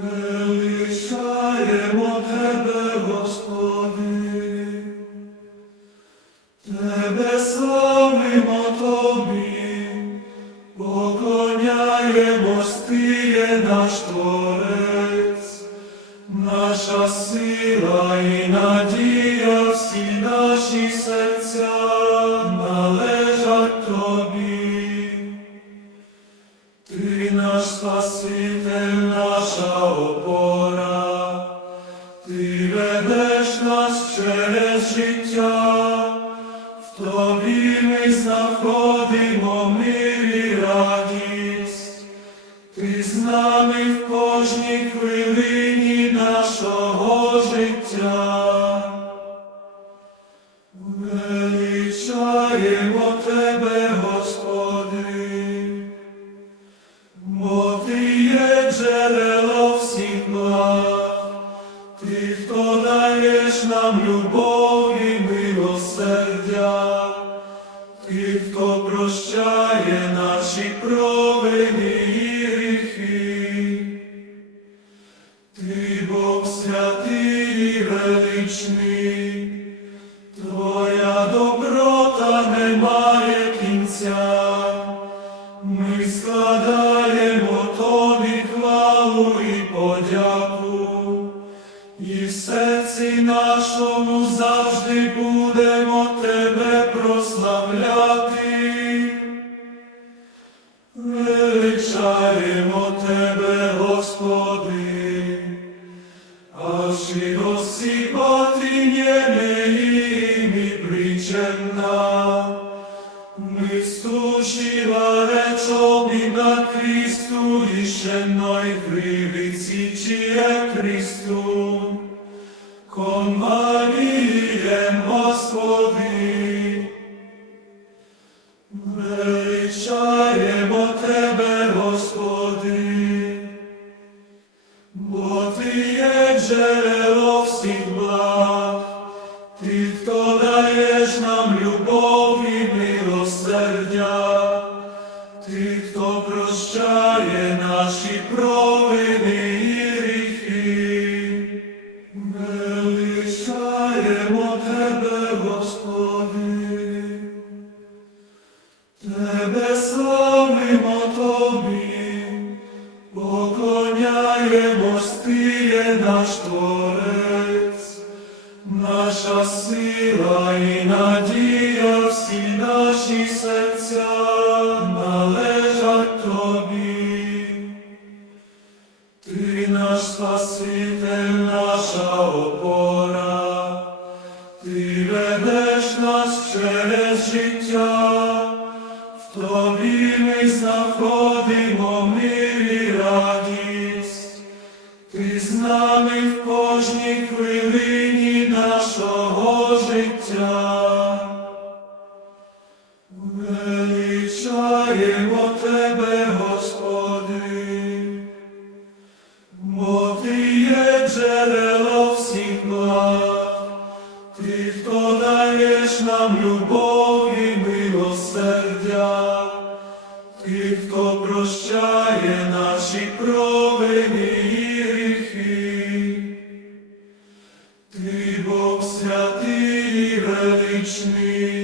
Melisa e тобі ми знаходимо мир радість, ти з нами в кожній хвилині. Ти Бог святий і величний. Христу, живаре човни на Христу, лишенной Христу. вільний знаходимо мир і радість, ти з нами в кожній хвилині нашого життя. Ти Бог святий і величний.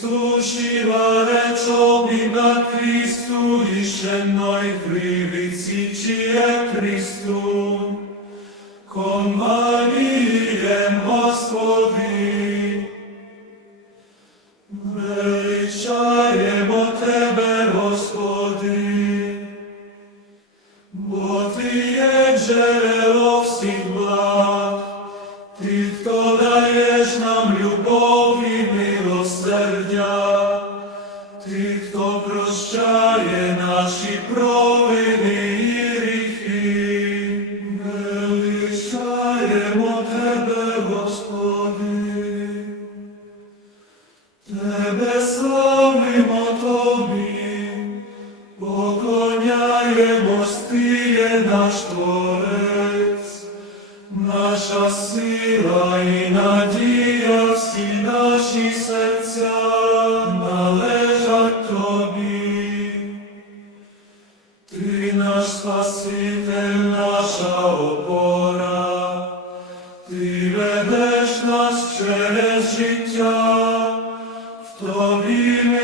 Служива речові на Христу, рішено й привиці, Христу.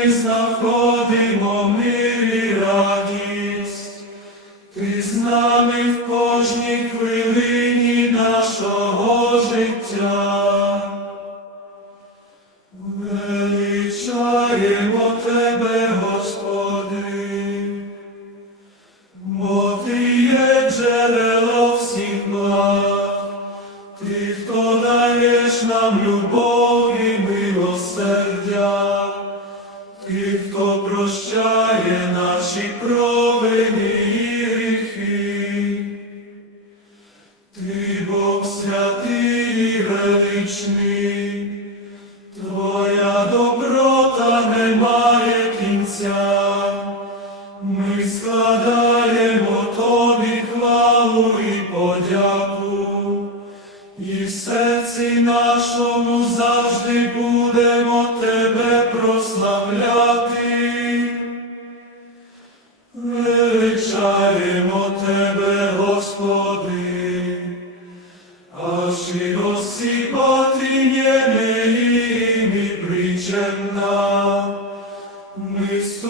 ми знаходимо мир і радість, ти з нами в кожній хвилині. Krishna.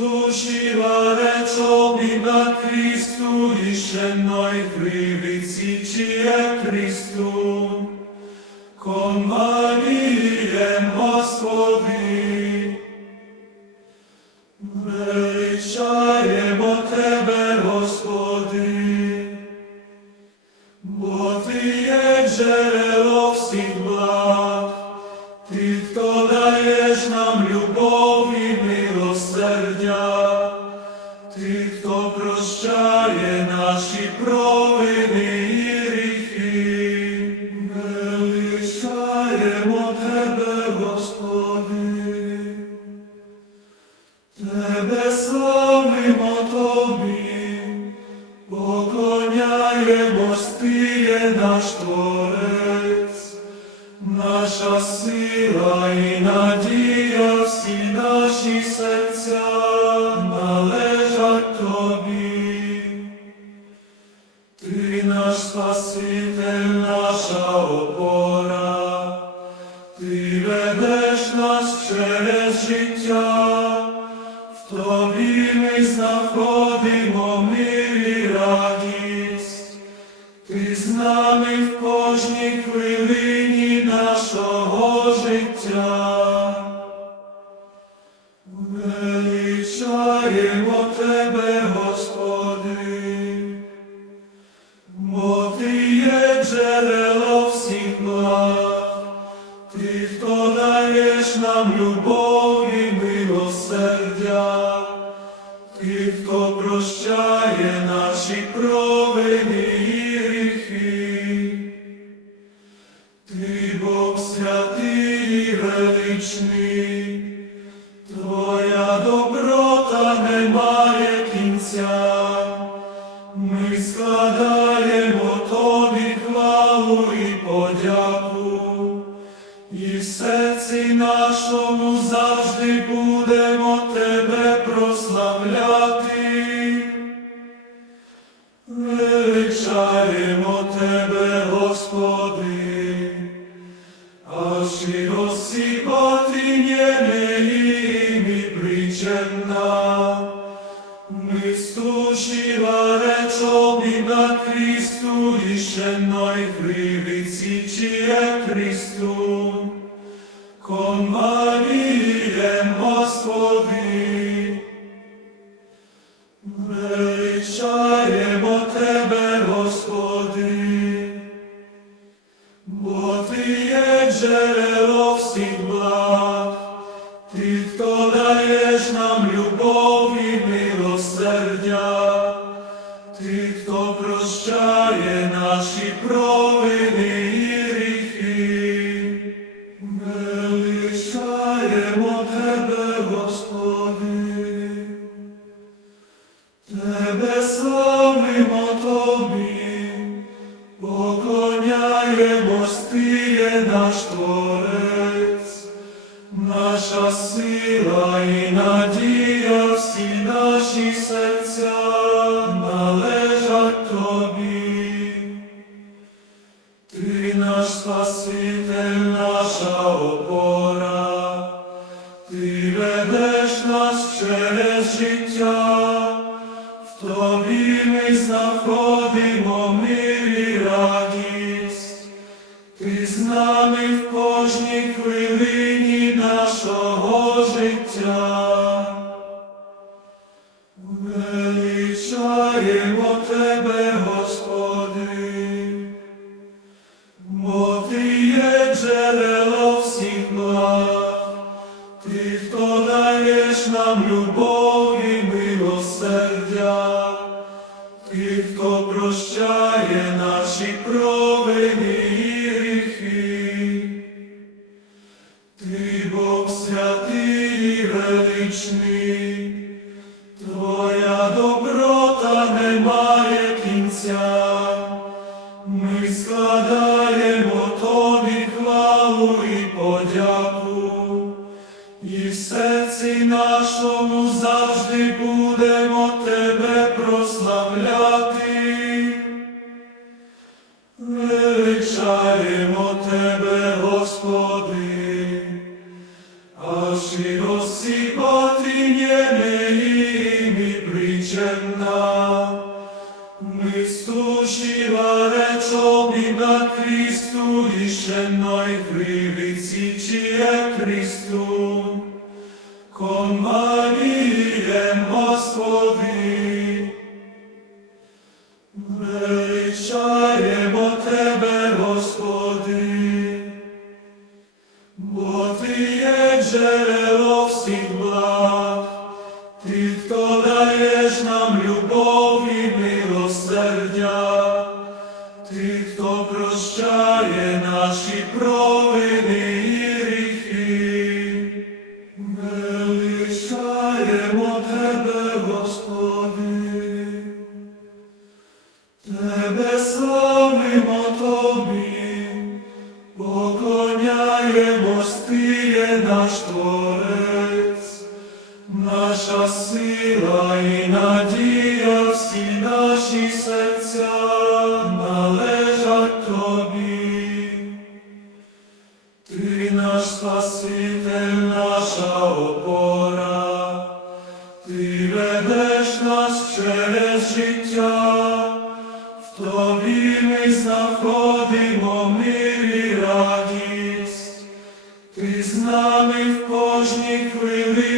dušiva reč obima Hristu, više noj privici čije Hristu. ходимо. 島で тебе, Господь. of God. Krishna. Почива речом і на Христу, і ще най Христу. знаходимо мир і радість, ти з нами в кожній хвилині.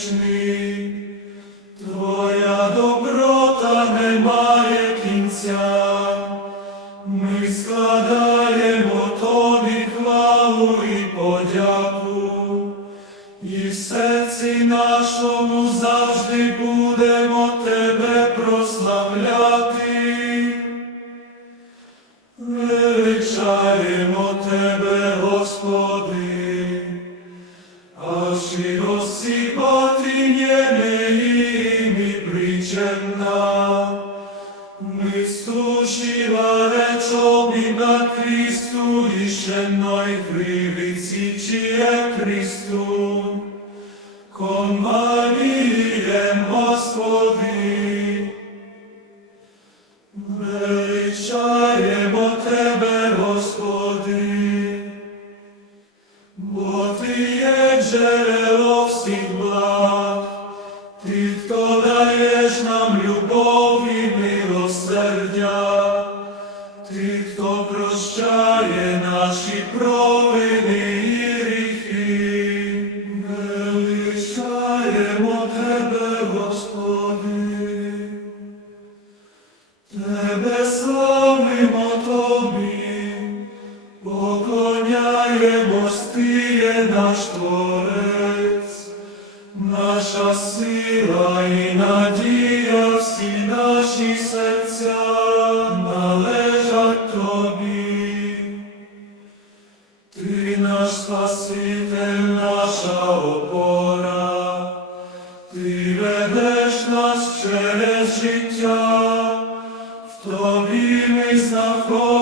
listening. Shiva.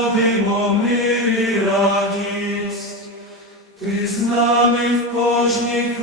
знаходимо мир і радість, ти з нами в кожній.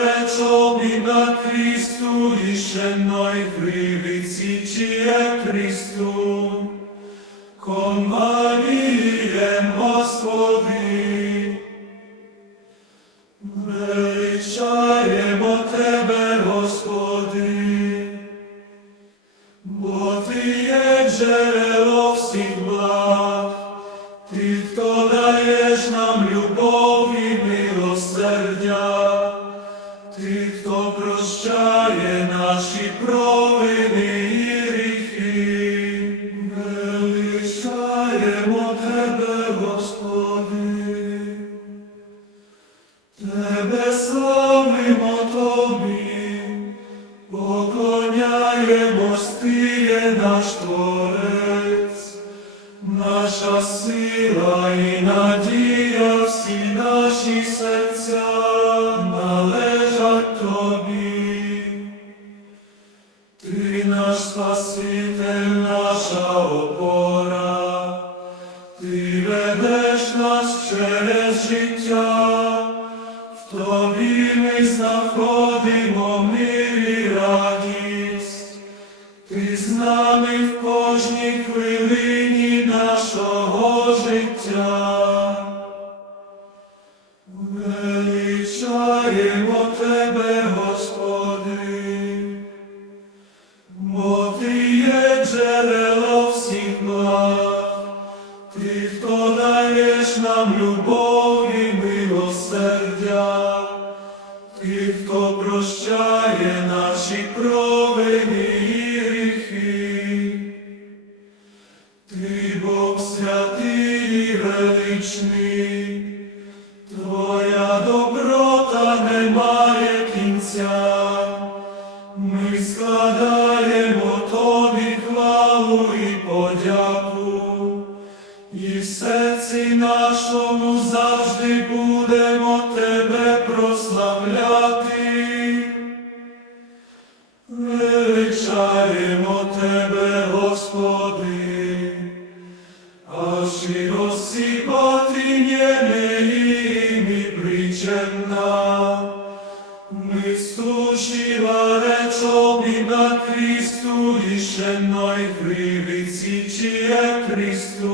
rečo mi na Kristu išenoj pri ти величний. Domina Christus, isce noi privici, Christus.